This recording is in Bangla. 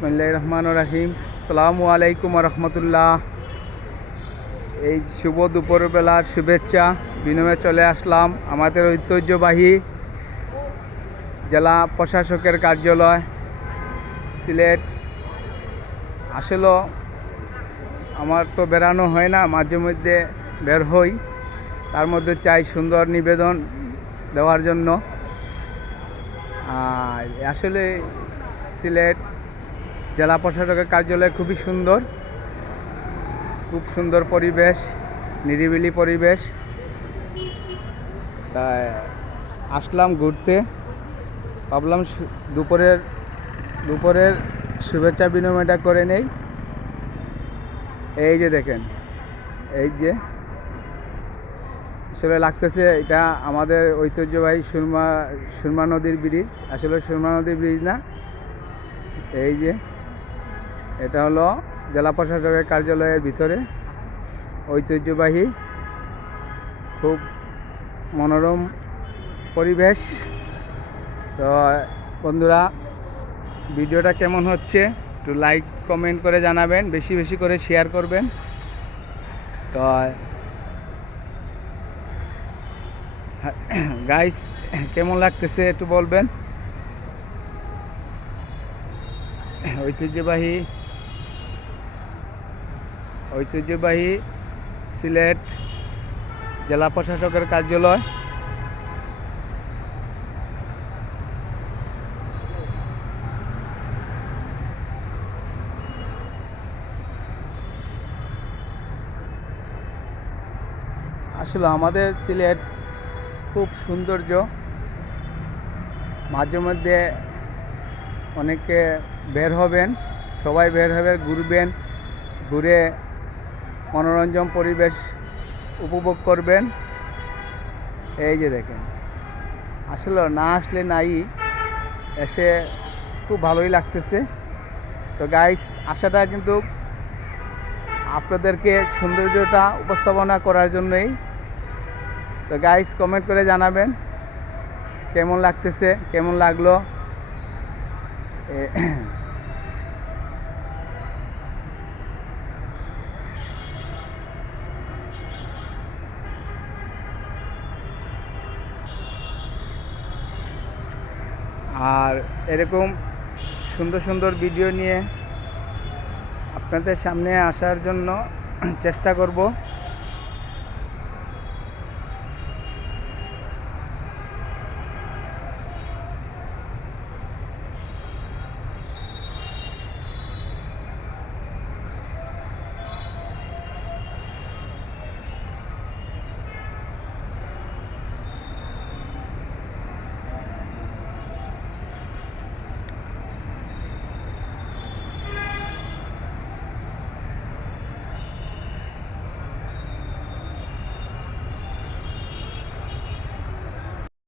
বিসমিল্লাহির রহমানির রহিম। আসসালামু আলাইকুম রহমতুল্লাহ। এই শুভ দুপুরবেলার শুভেচ্ছা বিনিময়ে চলে আসলাম আমাদের ঐতিহ্যবাহী জেলা প্রশাসকের কার্যালয় সিলেট। আসলে আমার তো বেড়ানো হয় না, মাঝে মধ্যে বের হই, তার মধ্যে চাই সুন্দর নিবেদন দেওয়ার জন্য। আর আসলে সিলেট জেলা প্রশাসকের কার্যালয় খুবই সুন্দর, খুব সুন্দর পরিবেশ, নিরিবিলি পরিবেশ। তাই আসলাম ঘুরতে, ভাবলাম দুপুরের শুভেচ্ছা বিনিময়টা করে নেই। এই যে দেখেন, এই যে আসলে লাগতেছে এটা আমাদের ঐতিহ্যবাহী সুরমা নদীর ব্রিজ। আসলে সুরমা নদীর ব্রিজ না, এই যে এটা হলো জেলা প্রশাসকের কার্যালয়ের ভিতরে ঐতিহ্যবাহী খুব মনোরম পরিবেশ। তো বন্ধুরা, ভিডিওটা কেমন হচ্ছে একটু লাইক কমেন্ট করে জানাবেন, বেশি বেশি করে শেয়ার করবেন। তো গাইস, কেমন লাগতেছে একটু বলবেন। ঐতিহ্যবাহী সিলেট জেলা প্রশাসকের কার্যালয়। আসলে আমাদের সিলেট খুব সৌন্দর্য, মাঝে মধ্যে অনেকে বের হবেন, সবাই বের হবেন, ঘুরবেন, ঘুরে মনোরঞ্জন পরিবেশ উপভোগ করবেন। এই যে দেখেন, আসলে না আসলে নাই, এসে খুব ভালোই লাগতেছে। তো গাইস, আশাটা কিন্তু আপনাদেরকে সৌন্দর্যটা উপস্থাপনা করার জন্যই। তো গাইস, কমেন্ট করে জানাবেন কেমন লাগতেছে, কেমন লাগলো। আর এরকম সুন্দর সুন্দর ভিডিও নিয়ে আপনাদের সামনে আসার জন্য চেষ্টা করব।